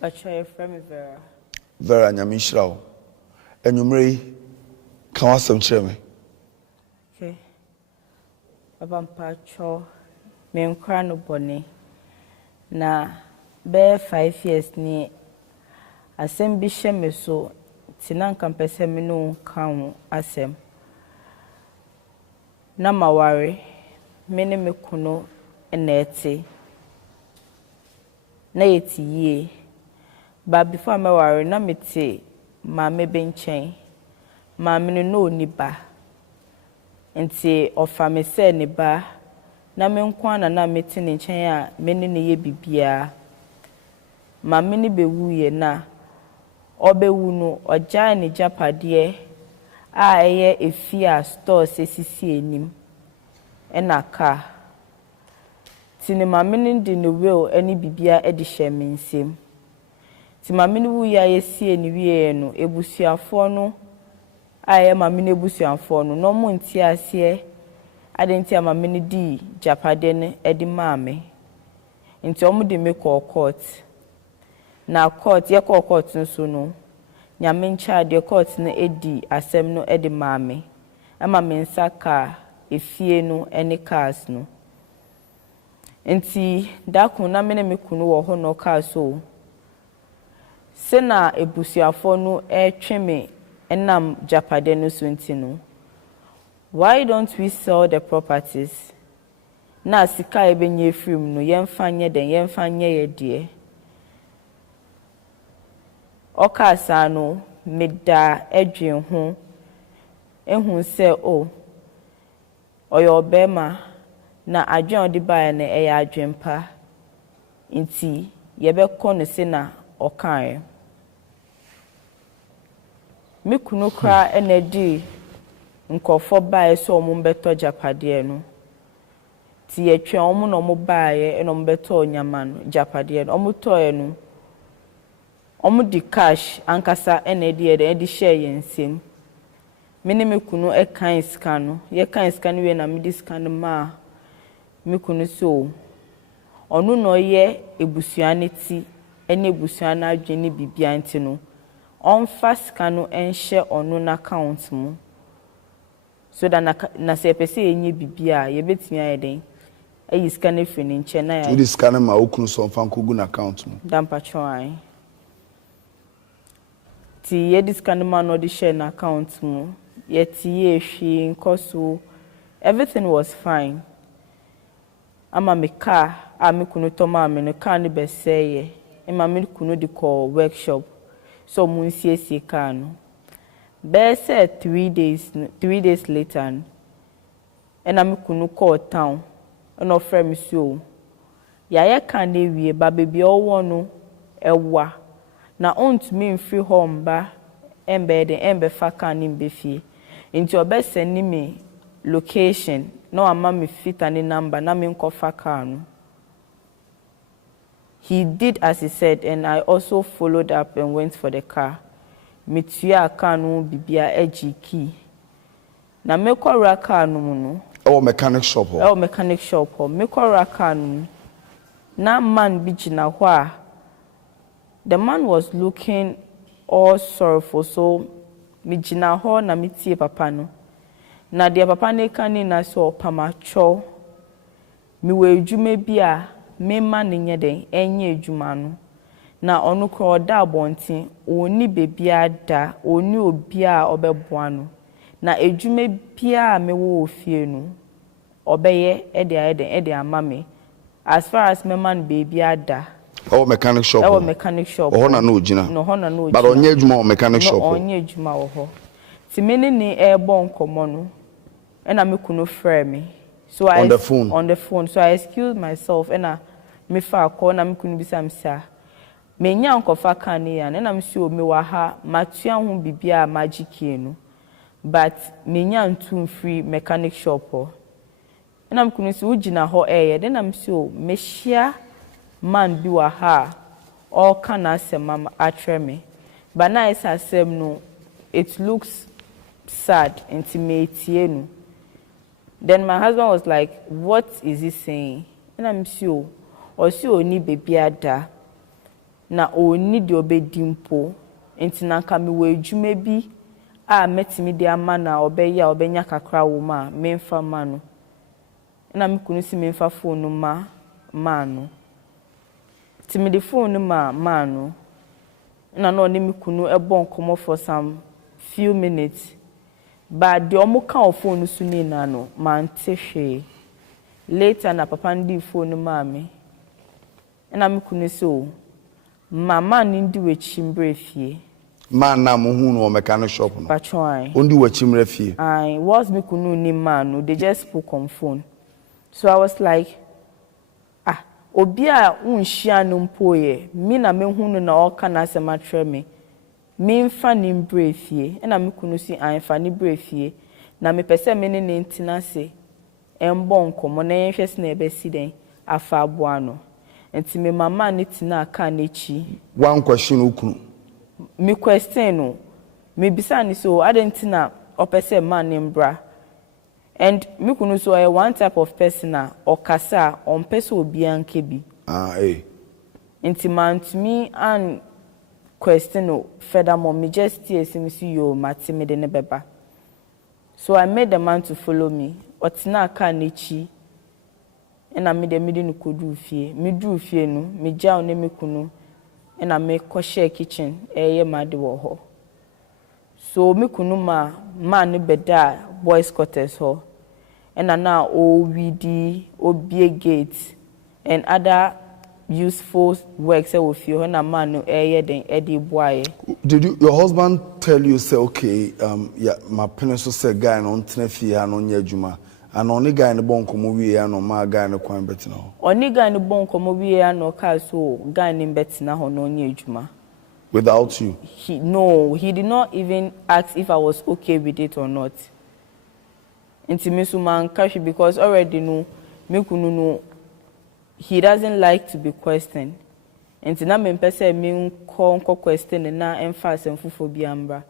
Pacha from Vera. Vera Nyamishra. And you marry can some cheme. Okay. Papa Pacho, me no bonny. Na bear 5 years ni asem bi hye me so tinan kampese me no kan asem. Na maware me ne me kuno na ete. Na yeti ye. But before me ware na me te ma me benchen. Ma me no ni ba. Nti ofa me se ni ba. Na me nkwa na me te ne nchen a me ne ye bibia. Ma me ni bewu ye na obewu no oja ni japade a eye efia store sesisi enim. Ena ka. Tini ma me ni di no will eni bibia e di hye me nsem. Ti ma me ni wu ya yesi eni wie no ebusuafo no aye ma me ni ebusuafo no no mo nti ase adenti ama me ni di japade ne edi ma me. Nti omo di me call court. Na court ye call court nso no nyame ncha de court ne edi asem no edi ma me. Ama me nsaka efie no eni cars no. Nti daku na me ne me kunu wo ho no car so. Sena ebusuafo no tweme enam japade no so nti no. Why don't we sell the properties? Na sika ebenye film no yemfa nye den yemfa nye ye de. Okasa no meda edwen ho ehun se o oyo bema na adwen odi bae na eya adwenpa nti yebekọ no se na okan me kunu kra enedi nkofo bae so omo beto japade no ti yetwe omo no mo bae eno mo beto nyama no japade no omo toye no omo di cash ankasa enedi edi share yensem me ne me kunu kan sika no ye kan sika no we na me di sika no ma me kunu so onu no ye ebusua ne ti ene ebusua na adwene bibia nti no on fast kanu enhye onu na account mu so da na se pese enye bibia ye betimi ayeden ayi sika na fini nche na ya udi sika na ma okunu so fanko gu na account mu dampa chwan ti ye sika na ma no di share na account mu ye ti ye hwi nkoso everything was fine. Ama me car a me kunu to ma me no car ni beseye e ma me kunu di call workshop so munsiesie car no be say 3 days later and am kunu call town and offer me so ya ye kan na wie ba baby owo no ewa na ontumi mfiri home ba embe fa kan ni mbefie nti obeseni me location no ama me fit any number na me nkofa car no. He did as he said and I also followed up and went for the car. Me tua car no bibia egi key. Na me kwara car no no. Oh mechanic shop. Oh mechanic shop. Me kwara car no. Na man bi gina ho a. The man was looking all sorrowful so me gina ho na me tie papa no. Na de papa ne kan ni na so pamacho mi we edwuma bia me ma ne nye den enye edwuma no na onu kro da abonten oni bebia da oni obia obeboa no na edwuma bia me wo ofie no obeye ede ama me as far as me man bebia da oh mechanic shop. Oh mechanic shop. Oh na no ojina. No ho na no ojina. But onye edwuma o mechanic shop. No onye edwuma wo ho. Ti me ni ebo nkomo no and I me kunu frame me. So on the phone. On the phone. So I excused myself and I me fa call na me kunu bisa msa. Me nya nkofa kan ya and I me si o me wa ha matua ho bibia magic no. But me nya ntu free mechanic shop ho. And I me kunu si ugina ho then I me si o me share man bi wa ha all can asem atre me. But na is asem no it looks sad intimate no. Then my husband was like, what is he saying? And I'm sure, or so ni baby ada. na oni de obedi mpo enti na nka me we adwuma bi a metimi de ama na obeya obenya kakra wo ma memfa ma no na me kunu si memfa phone ma no ti me de phone ma no na no ne me kunu ebon komo for some few minutes but the omo ka phone su ni na no man tehwe later na papa ndi phone ma me na me kunu so mama ni ndi we chimbre fie man na mo hu no mechanic shop no patron ondi we chimbre fie I was me kunu ni man no they just spoke on phone so I was like obi a unhia no mpoye mi na me hu no na oka na asema me mfa ni mbrefie na me kunu si anfa ni brefie na me pese me ne ntina se embo nkomo na yenhwe se na ebesi den afa aboa no enti me mama ne tina aka na chi one question ukunu me question no me bisa ni so adentina opese man ne mbra and me kunu so one type of person or kasa on person obi anke bi enti man to me and question no furthermore me just see yo matime de ne beba so I made the man to follow me otina aka na chi na me de no kodu fie me du fie no me jaw ne me kunu na me ko share kitchen eye made wo ho so me kunu man beda boys quarters ho and now OVD, obie gate, and other useful works that we feel when a man no then Eddie boy. Did your husband tell you say okay, yeah, my parents say guy on tenefi and on yejuma, and only guy in the bon komo we and on my guy in the coin better now. Only guy in the bon komo we and no car so guy in better now on yejuma. Without you? He did not even ask if I was okay with it or not. Intimacy man cash because already no me kunu no he doesn't like to be questioned. Enti na me pese me nko question na emphasize mfufo bi ambra.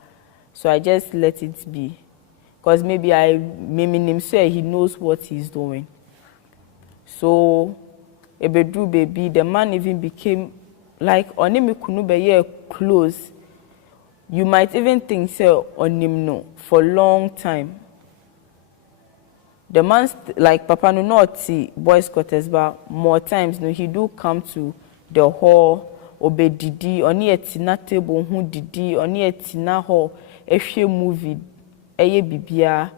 So I just let it be. Because maybe him say he knows what he's doing. So Ebedru baby the man even became like oni me kunu be ye close. You might even think say on him no for long time. The man, like Papa no not see boys quarters, but more times no he do come to the hall, obe didi, oni etina table who didi, oni etina hall, ehwe movie, eye bibia.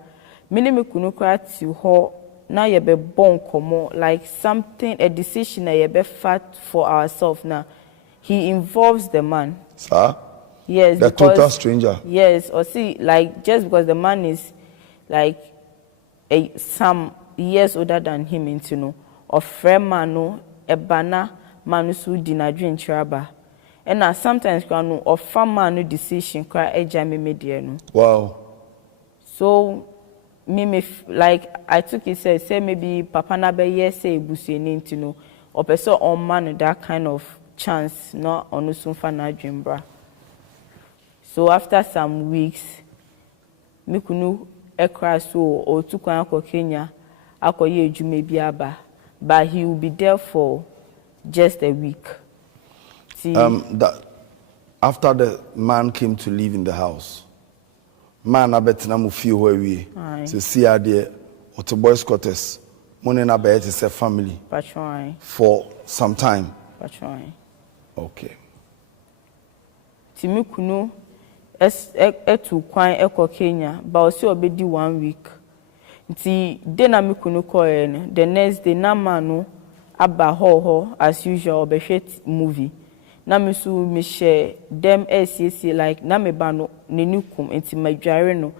Mini me kunu kra to hall, na yebe bon komo, like something, a decision na yebe fat for ourselves now. He involves the man. Sir? Yes. The total stranger. Yes, or see, like just because the man is like some years older than him into no or friend mano ebana manusu dinadrin traba and sometimes no or farm decision cry ejame media no. Wow. So me like I took it say maybe papa na be yes say busueni into no or person on man that kind of chance no onusun fa na dreambra. So after some weeks me kunu so or to Kenya, akoye jume biaba, but he will be there for just a week. See, that after the man came to live in the house, man abetina mu feel where we see there or to boys quarters, money na bet is a family for some time. Okay. Timukunu etu kwan eko Kenya but osi obedi 1 week nti de na me kunu koye no the next day na manu aba ho as usual obehwet movie na me so me share them SCC like na me ba no ne nukum nti madware no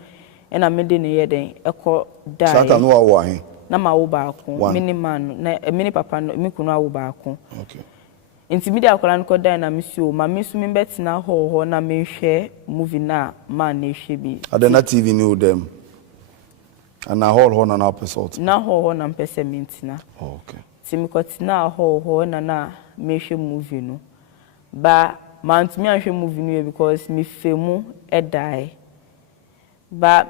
na me de ne ye den eko die sata no wa wa he na ma wo ba akon mini man na mini papa no me kunu awo ba akon okay. Intimidate akola nko dan na misio ma misu mi betina ho na me hwe movie na man na hwe bi adena TV ni dem ana ho na na episode na ho na mpese mintina okay timi kotina ho na me hwe movie no ba man to me hwe movie no because me femu die but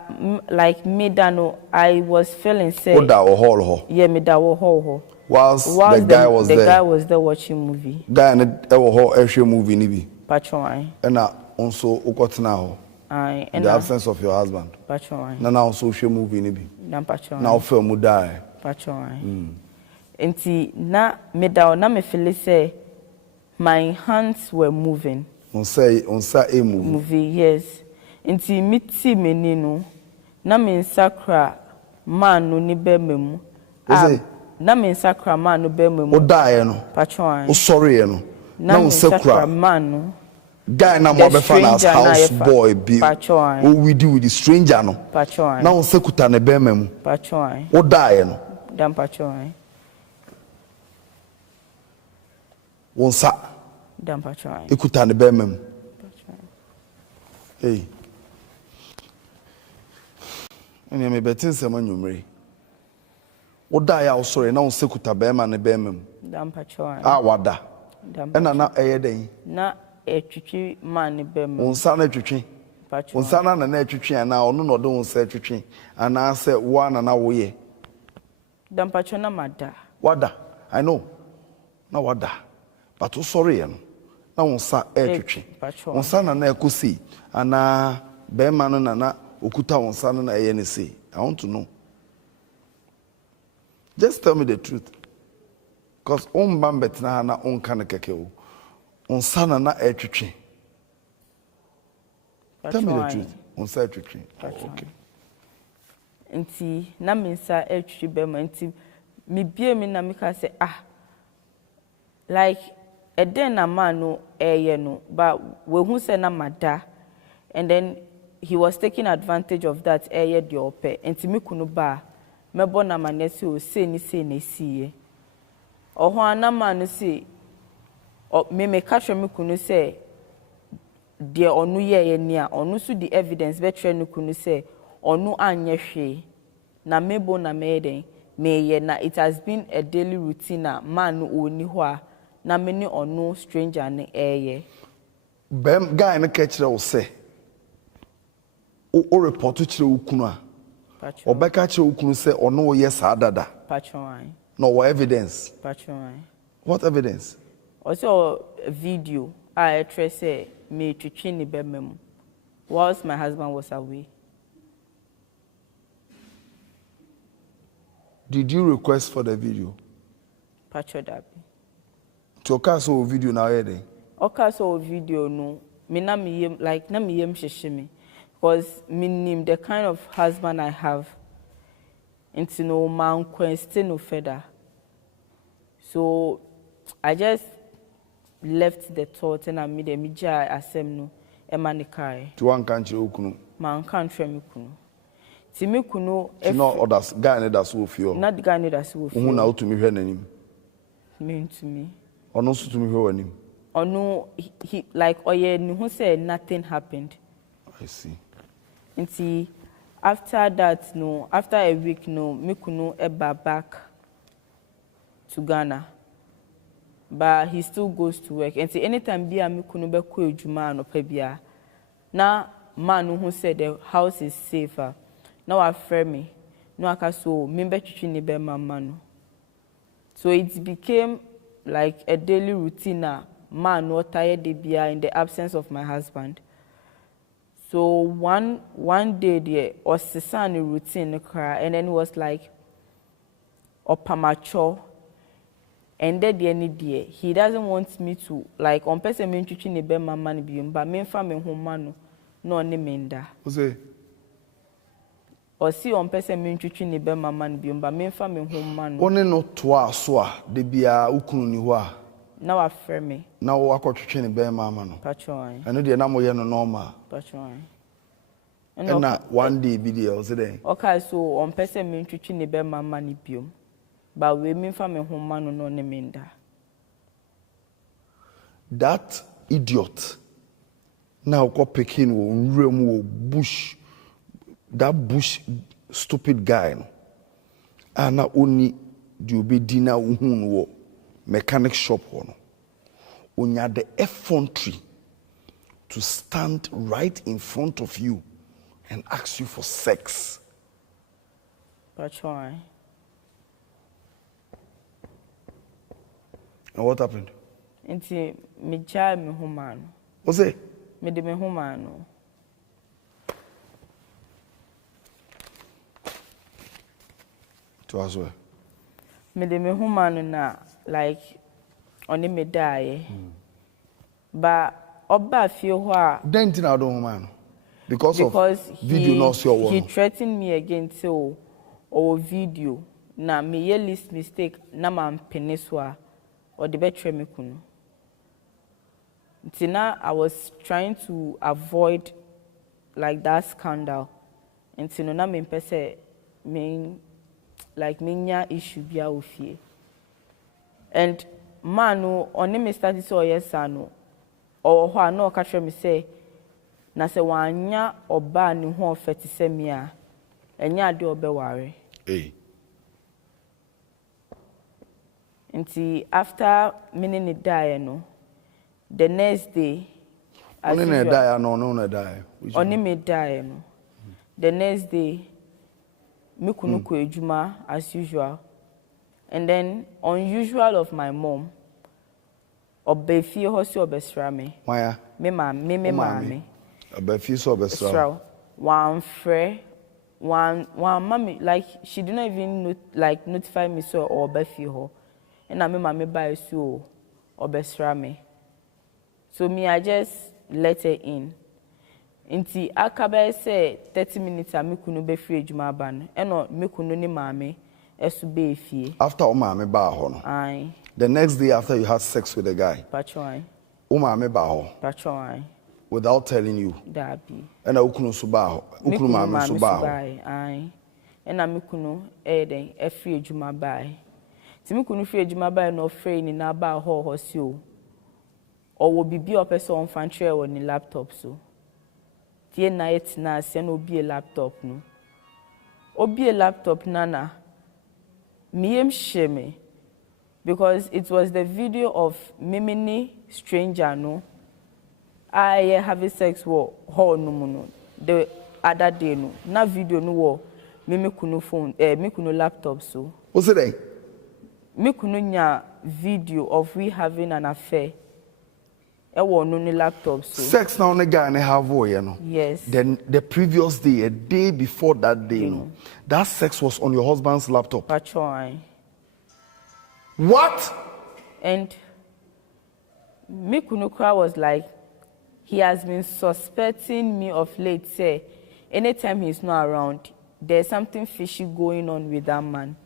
like me da no I was feeling say oda ho yeah me da ho whilst the guy was the there. guy was there watching movie. Guy ne ewo ho ehwe movie ni bi. Patron. And also ukotena ho. Aye. In the absence of your husband. Patron. Na also hwe movie ni bi. Na patron. Na ofel mu die. Patron. Enti na me da na me feel say my hands were moving. On say Movie, yes. Enti miti meni no na me nsakra man no ni be memu. Na me nsakra man no be memu. O die no. Patron. O sorry no. Na me nsakra man no. Guy na mo be fan as house boy be. Patron. O we do with the stranger no. Patron. Na on sekuta ne be memu. Patron. O die no. Dam patron. Wonsa. Dam patron. Ekuta ne be memu. Hey. Eni me betin se manyumre. O die ya o sorry na on sekuta be ma ne be memu. Dam patron. Ah wada. Ena na eye den. Na etwitwi man ne be memu. Wonsa na etwitwi. Patron. Wonsa na etwitwi ana ono no de wonsa etwitwi ana se wo na wo ye. Dam patron na mada. Wada. I know. Na wada. But o sorry no. Na wonsa etwitwi. Wonsa na ekosi ana be ma no na okuta wonsa na eye ne say. I want to know. Just tell me the truth. Because on bambet na on kana keke o. Wonsa na etwitwi. Tell me the truth. Wonsa etwitwi. Okay. Nti na minsa etwitwi be ma nti me bie mi na me ka say like eden na man no eye no but we hu say na mada and then he was taking advantage of that eye de ope nti me kunu ba me bo na manesi o say na siye oho ana man no say me ka hwe me kunu say de onu ye ni a onu so the evidence be tre no kunu say onu anye hwe na mebo na meden me na it has been a daily routine na man oni ho a na me ni onu stranger ne eye bem guy na kechire wo say o report kire wo kunu a obeka kire wo kunu say onu wo yes adada patron no evidence patron what evidence also a video I say me twitwi ni be mem whilst my husband was away. Did you request for the video? Patro Dabi. To okaso video na yede. Okaso video no. Me na me yem like na me yem sheshime. Because me nim the kind of husband I have. Into no man question no further. So I just left the thought and I made a mija asem no emanikai. To one country okunu. Man country me kunu. Ti me kunu if no others guy ne da so fio. Not the guy ne da so fio. Hu na otumi hwe nanim. Me to me. Ono so tumi hwe wanim. Ono he like oye ni hu say nothing happened. I see. Nti after that no after a week no me kunu eba back to Ghana. But he still goes to work. And anytime bia me kunu be ko ejuma no pa bia na man who said the house is safer. Now I frame me. No aka so me be twitwi ni be mama no. So it became like a daily routine na man no tired de bia in the absence of my husband. So one day there was the routine and then it was like opamacho. And then the any day he doesn't want me to like on person me twitwi ni be mama ni biom but me fa me homa no ne menda Ose o si on person me twitwi ni be mama ni biom but me fa me homa no one no to aso a de bia ukunu ni ho a na wa frɛ me na wo akɔtwetwe ni be mama no patron eno de na mo ye no normal patron na one day bi de o se den okay so on person me twitwi ni be mama ni biom but we me fa me homa no ne menda. That idiot now go picking wo bush that bush stupid guy no ana oni di obedi na uhun wo mechanic shop ho no onya the effrontery to stand right in front of you and ask you for sex. Patron And what happened? Nti me gya me ho ma no. What's it? Me de me ho ma no. To us where? Me de me ho ma no na like oni me die. But oba fie ho a Then I don't man. Because of video not your one. He threatened me again till or video. Na me ye list mistake na man peniswa or the betre me kunu. Tina, I was trying to avoid like that scandal. And no na me pese me like minya issue bia ofie. And manu oni me started so yes no. Or ho no catch me say na se wanya oba ni ho ofetise me a enya ade obeware. Eh. Nti after meaning it die no, the next day Only me die no die. Only me die no. The next day me kunu ko ejuma as usual. And then unusual of my mom obefie ho si obesra me. Maya. Me mama. Obefie so obesra. One frɛ one mommy like she did not even notify me so or obefie ho. And I me buy so obesra me. So me I just let her in. Inti akabe say 30 minutes a me kunu be free ejuma ba no. Eno me kunu ni maame esu be efie. After o maame ba ho no. Aye. The next day after you had sex with the guy. Patron. O maame ba ho. Patron. Without telling you. Dabi. And ukunu so ba ho. Ukunu maame so ba ho. Aye. And me kunu den e free ejuma ba. Ti me kunu free ejuma ba no free ni na ba ho si o. Or bibi o person on fan tray on the laptop so. Tie night na se no be a laptop no. Obi a laptop nana. Me shame because it was the video of Mimini stranger no. I having sex wo ho no the other day no. Na video no wo me kunu phone me kunu laptop so. What's it then? Me kunu nya video of we having an affair. No laptop so. Sex now the guy and have you know. Yes. Then the previous day, a day before that day, no, that sex was on your husband's laptop. Patron. What? And Mikunukra was like, he has been suspecting me of late. Say, anytime he's not around, there's something fishy going on with that man.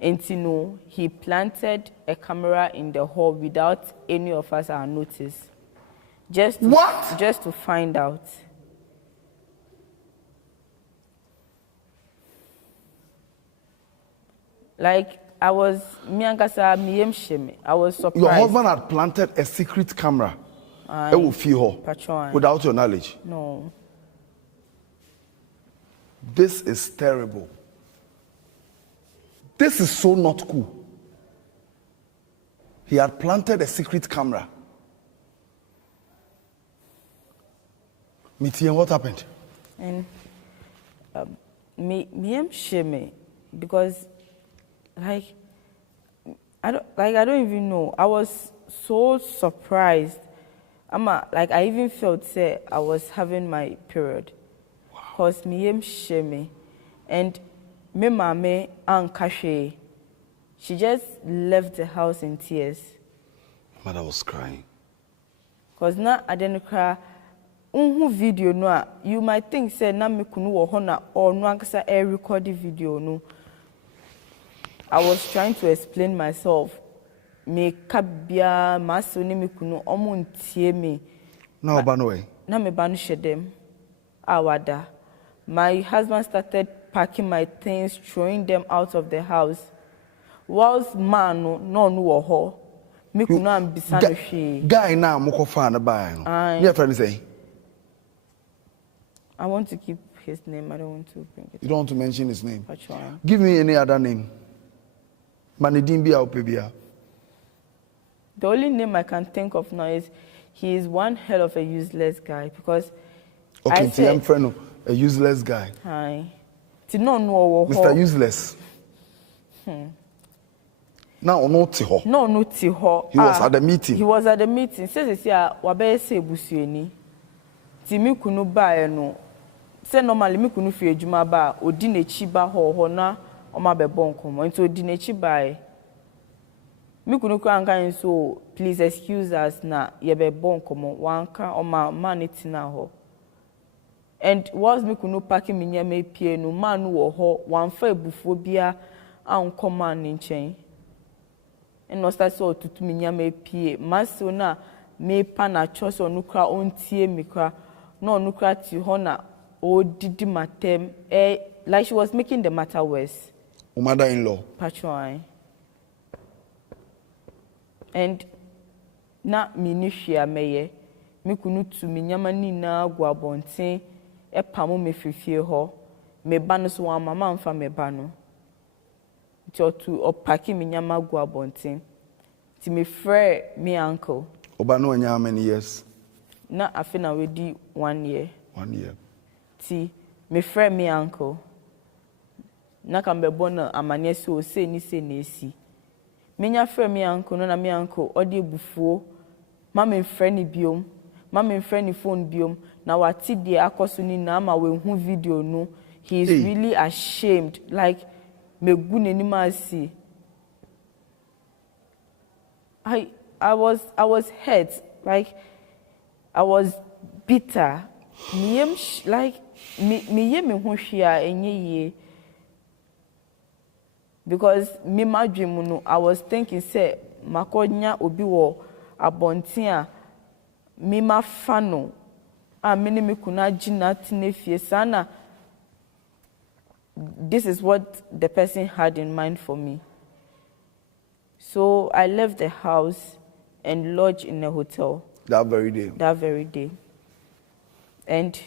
And he planted a camera in the hall without any of us are noticed. Just to find out. Like I was I was surprised. Your husband had planted a secret camera. It will feel without your knowledge. No. This is terrible. This is so not cool. He had planted a secret camera. Mitian, what happened? And me am shame because I don't even know. I was so surprised. I even felt say I was having my period. Cause me am shame and me mame Aunt Kashe, she just left the house in tears. Mother was crying. Cause na I didn't cry. Video no, you might think say na me kunu wo hona or no ankasa air recording video no. I was trying to explain myself. Me kabia maso ni me kunu omo ntie me. Na obanwe. Na me banu shedem. Awada. My husband started packing my things, throwing them out of the house. Whilst man no ho. Me kunu am bisano hwe. Guy na moko fa na ba no. Your friend say I want to keep his name. I don't want to bring it. You don't want to mention his name? Patron. Give me any other name. Manidin bia opebia. The only name I can think of now is he is one hell of a useless guy because okay, I'm friend a useless guy. Hi. Mr. Useless. Now not to her. No, no, to her. He was at the meeting. He was at the meeting. Says, "Yeah, wabe se busueni." Timi kunu ba no. Say normally me kunu fi ejuma ba odi n'echi ba ho na o ma be bon komo. Nti odi n'echi ba e. Me kunu kwa nkan so please excuse us na ye be bon komo. Wanka o ma man tina ho. And was me kunu packing me nya me pie no man wo ho wan fa ebufuo bia an command nchen. And no start so tutu me nya me pie. Maso na me pa na choso nukra ontie me kra no nukra ti ho na o didi matem like she was making the matter worse. Mother-in-law. Patron. And na me ni hwea meye me kunu tu me nyama ni na gwa bonten e pamo me fifie ho me ba no so wan mama mfa me ba no ti otu opaki me nyama gwa bonten ti me frɛ me uncle Oba no anya how many years? Na afina we di 1 year. 1 year. Ti me frɛ me uncle na kan be bona amane so se ni se na esi me nya frɛ me uncle no na me uncle odi ebufuo mama frɛ ni biom mama frɛ ni phone biom na wati de akoso ni na ma we hu video no he is really ashamed like me gu nani ma si I was hurt like I was bitter me like me hu hwia enye ye because me madwem no I was thinking say makonya obi wo abonten a me mafano a me ne me kuna gina tinefie sana. This is what the person had in mind for me. So I left the house and lodged in a hotel. That very day. That very day. And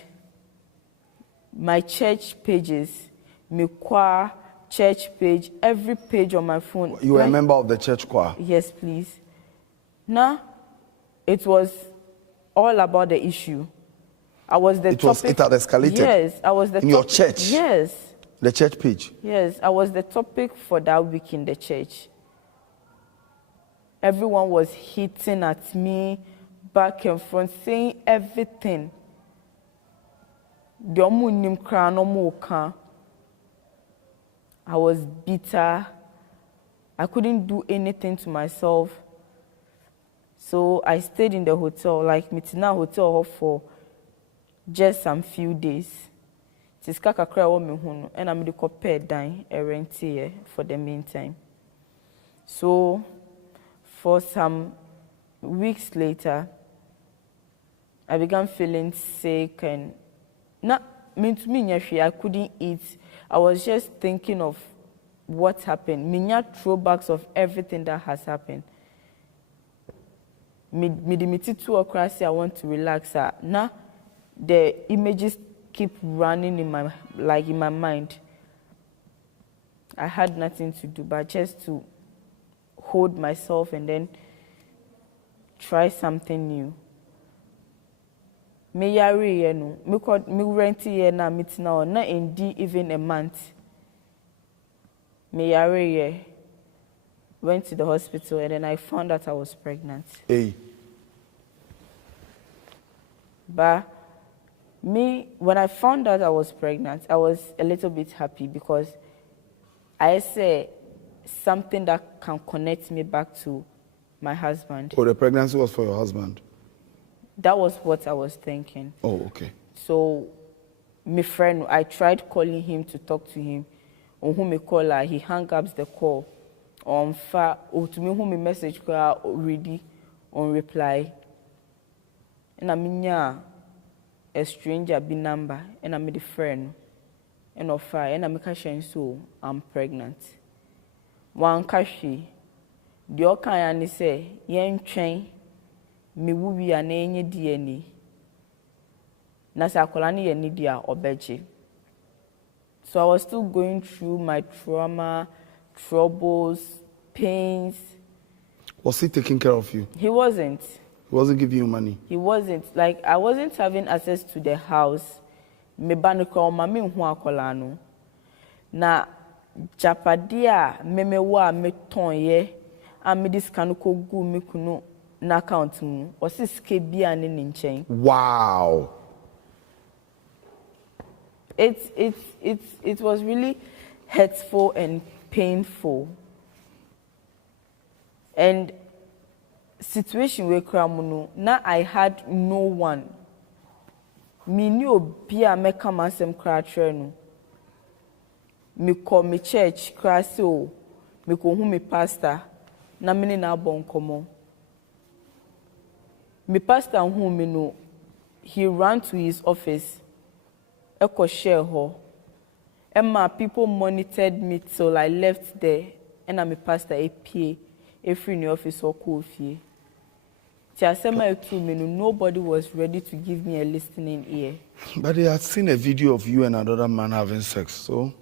my church pages, my choir church page, every page on my phone. You were a member of the church choir? Yes, please. Now, it was all about the issue. I was the topic. It had escalated? Yes, I was the in your church? Yes. The church page? Yes, I was the topic for that week in the church. Everyone was hitting at me, back and front, saying everything. I was bitter. I couldn't do anything to myself. So I stayed in the hotel, like Mitina Hotel, for just some few days. Tiskaka kra wo me hunu, and I'm the copper dine a rent here for the meantime. So for some weeks later, I began feeling sick and not mean to me, I couldn't eat. I was just thinking of what happened. Minya throwbacks of everything that has happened. Me I want to relax. Now the images keep running in my mind. I had nothing to do but just to hold myself and then try something new. Me yari yenu, me renti yena mitina na indeed even a month. Me yari ye, went to the hospital and then I found out I was pregnant. Hey. But me, when I found out I was pregnant, I was a little bit happy because I say something that can connect me back to my husband. Oh, the pregnancy was for your husband? That was what I was thinking. Oh, okay. So, my friend, I tried calling him to talk to him. On whom I call her, he hung up the call. To me, whom a message already on reply. And I mean, yeah, a stranger be number, and I'm the friend. And of fire, and I'm a so I'm pregnant. One kashi, the okayani say, yen train. Me wubi ya nenye DNA. Nasa akolani ye nidia obeji. So I was still going through my trauma, troubles, pains. Was he taking care of you? He wasn't. He wasn't giving you money? He wasn't. Like, I wasn't having access to the house. Me banuka mami nhu akolano. Na japadia memewa me tonye me this can ko gu me kunu na account mu o si sika bia ne nchen. Wow. It was really hurtful and painful. And situation we kramuno na I had no one. Me ni obi a meka masem kra kire no. Me call me church kra se o me ko hu me pastor na me ni na abon komo. Me pastor hu me no, he ran to his office. Eko share ho. Emma people monitored me till I left there and I'm a pastor APA every in the office or coffee. Nobody was ready to give me a listening ear. But they had seen a video of you and another man having sex, so?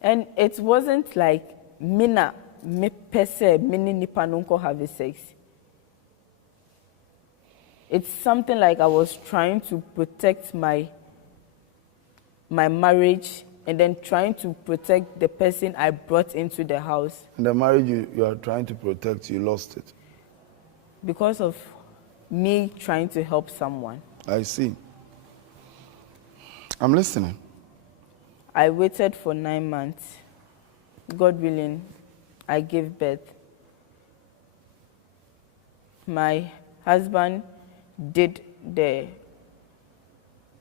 And it wasn't like me per se, mini nipa nunko having sex. It's something like I was trying to protect my marriage and then trying to protect the person I brought into the house. And the marriage you are trying to protect, you lost it. Because of me trying to help someone. I see. I'm listening. I waited for 9 months. God willing, I gave birth. My husband did the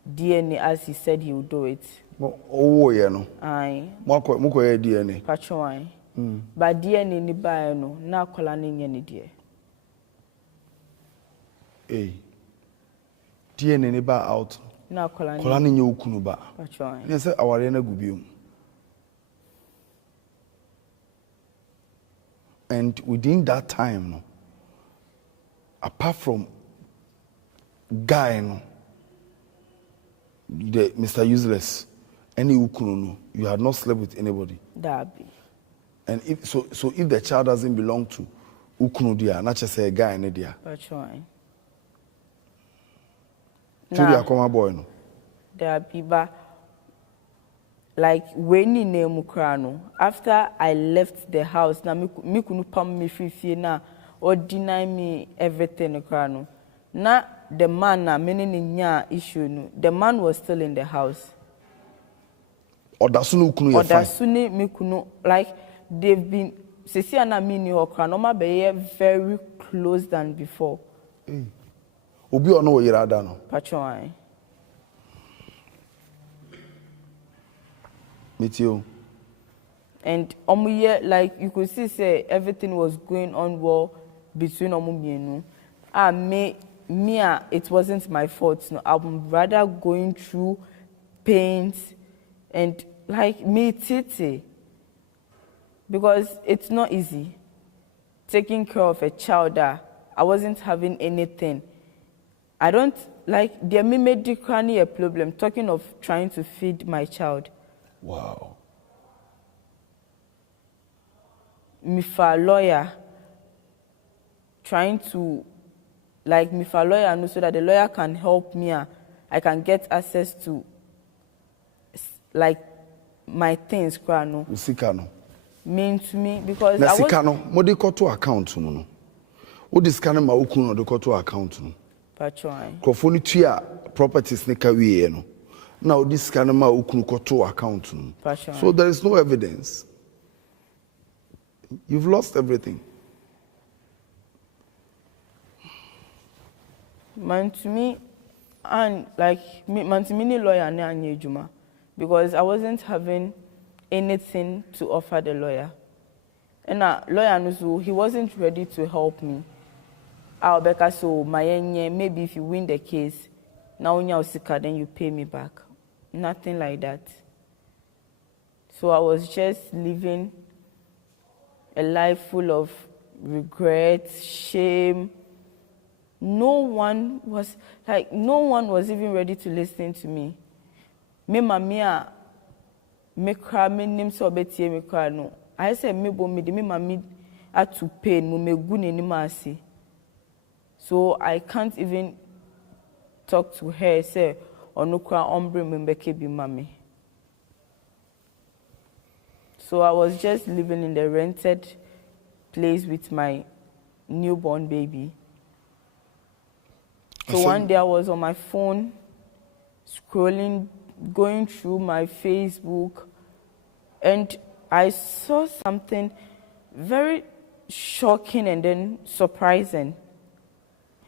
DNA as he said he would do it. Oh, yeah, no. Aye. Moko DNA. Patchwine. But DNA ni ba no, na kola ni nye ni die. Hey. DNA ni ba out. Na kola ni nye ukunu ba. Patchwine. Ne se aware na gubium. And within that time, no, apart from guy, no, the Mr. Useless, any ukunu, no, you had not slept with anybody. That be. And if so, if the child doesn't belong to ukunu dia, not just a guy in dia. Patchwine. To be a common boy, no. That be, but like when in Mukrano, after I left the house, na me kunu pam me free na or deny me everything krano. Na the man na meaning nya issue no. The man was still in the house. Or dasunu kunu or dasuni me kunu like they've been sisi ana mini krano ma be very close than before. Obi ono wo yira da no. Patchwine. Meet you. And like you could see say everything was going on well between omumienu. It wasn't my fault. No, I'm rather going through pains and like me titi. Because it's not easy taking care of a child that I wasn't having anything. I don't like the medical a problem talking of trying to feed my child. Wow. Me for a lawyer trying to like me for a lawyer no, so that the lawyer can help me. I can get access to like my things, no. Usikano. Mean to me because na I was sikano mo de koto account mu no. O diskano ma okunu de koto account mu. Patchwine. Krofo ni tua properties ne ka wie no. Now this kind of ukunu koto account. So there is no evidence. You've lost everything. Man to me, and like man to me lawyer ne anye juma because I wasn't having anything to offer the lawyer. And lawyer no, he wasn't ready to help me. I'll beka so maybe if you win the case, now when you're sick, then you pay me back. Nothing like that. So I was just living a life full of regret, shame. No one was even ready to listen to me. Me mamia me cry me nim so betie me cry no. I said me bo me de me mami to pain mo me gu ne nim ase. So I can't even talk to her say onukra ombre mbeke bi mami. So I was just living in the rented place with my newborn baby. So one day I was on my phone, scrolling, going through my Facebook, and I saw something very shocking and then surprising.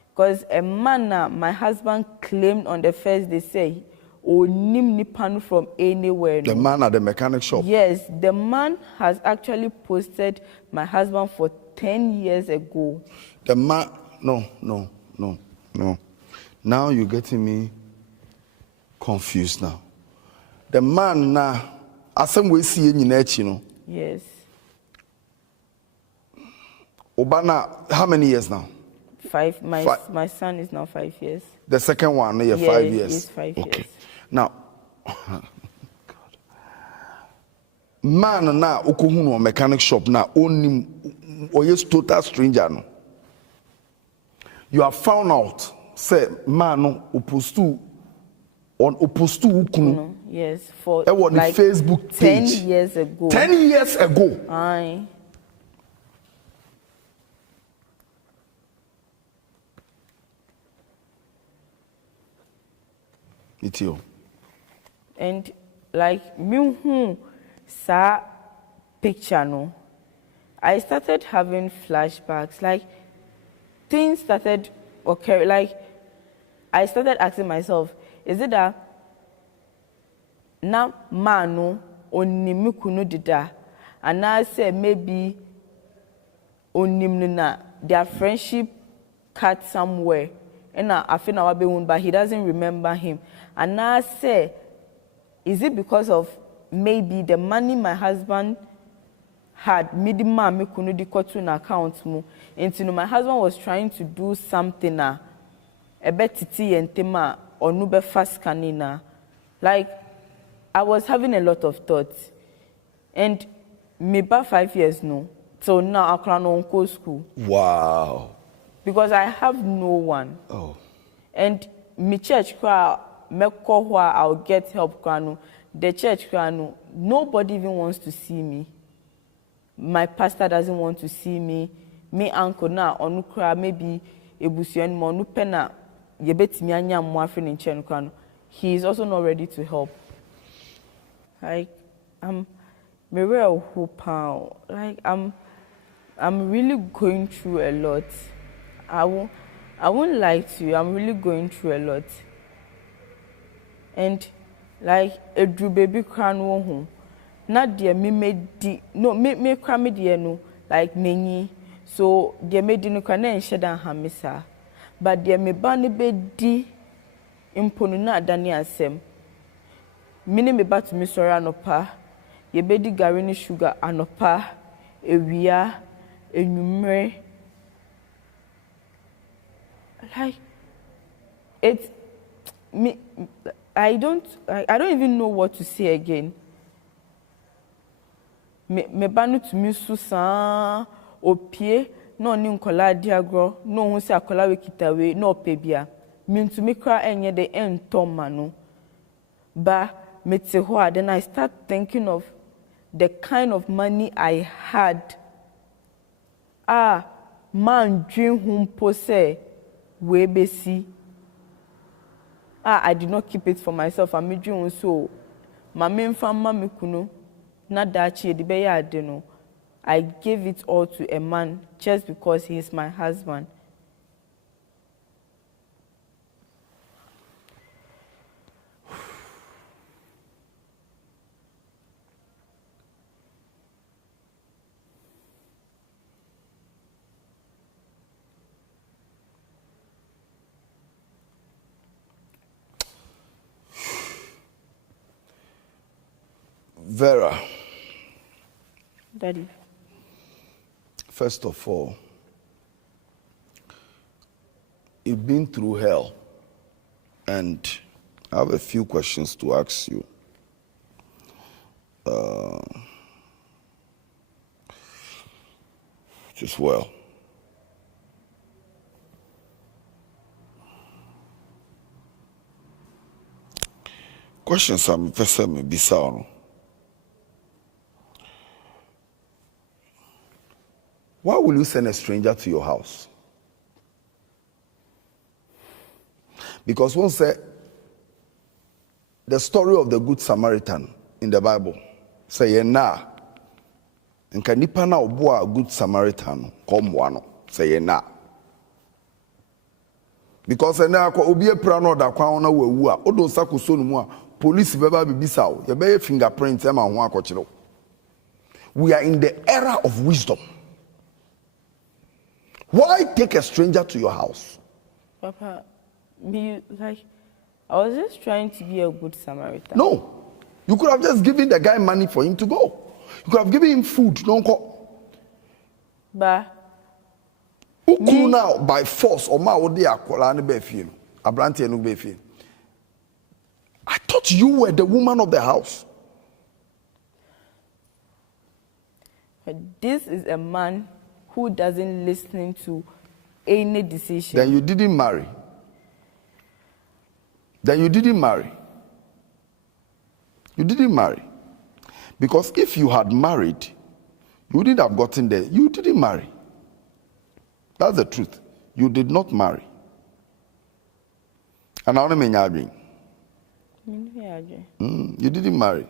Because a man, my husband claimed on the first day, say, "Onim nipan from anywhere." The man at the mechanic shop. Yes, the man has actually posted my husband for 10 years ago. The man, no. Now you're getting me confused now. The man now, as some way see in your Yes. Obana, how many years now? 5. My son is now 5 years. The second one, yeah, 5 years. Yes, 5 okay. years. Now, man na okohu no mechanic shop na onim oyes total stranger no. You have found out say man no opposed to ukunu. Yes, for like Facebook page 10 years ago. 10 years ago. Aye. It's you. And like me sa picture no, I started having flashbacks. Like things started occurring. Like I started asking myself, is it that na mano onimi kunu dida, and I say maybe onim na their friendship cut somewhere, and I feel now but he doesn't remember him, and I say, is it because of maybe the money my husband had made me kunu di kotu na account mu, and my husband was trying to do something na ebetiti entema onube fast kanina. Like I was having a lot of thoughts, and me about 5 years no, so now I can't go school. Wow. Because I have no one. Oh. And me church me call where I'll get help. The church nobody even wants to see me. My pastor doesn't want to see me. Me uncle na onukra maybe ebusuan mo no pena yebetimi anya mo afre nche no. He is also not ready to help. Like I'm real hope. Like I'm really going through a lot. I won't lie to you. I'm really going through a lot. And like a drew baby crown home. Not dear me made no me cram dear no like many. So dear made no can shed and hamisa. But dear me banny bed imponuna dania sem. Mini me bat me sorry anopa. Ye bedi garini sugar anopa. Ewia enumere. Like it's me. I don't even know what to say again. Me banu to me susan opie no ni nkola diagro no hu se akola we kitawe no pebia me to me cry enye de entoma no ba me te ho then I start thinking of the kind of money I had. Man dream hum pose we besi. I did not keep it for myself. I'm doing so. My main family kuno na dachi the be ya no. I gave it all to a man just because he is my husband. Vera. Daddy. First of all, you've been through hell, and I have a few questions to ask you. Just well. Questions I'm first me bizarre. Why will you send a stranger to your house? Because one said, the story of the Good Samaritan in the Bible, say, na, nka nipa na obo a Good Samaritan, come one, say, na. Because na kwa obi epra no da kwa na wawu a odo sako so no mu a police beba bibisa wo ye be fingerprint e ma ho akokire. We are in the era of wisdom. Why take a stranger to your house? Papa, I was just trying to be a good Samaritan. No. You could have just given the guy money for him to go. You could have given him food. Don't go. But who could now by force or ma odi akola ne be fie no. Abrante no be fie. I thought you were the woman of the house. But this is a man who doesn't listen to any decision. Then you didn't marry. Then you didn't marry. You didn't marry. Because if you had married, you wouldn't have gotten there. You didn't marry. That's the truth. You did not marry. And I want to mean you didn't marry.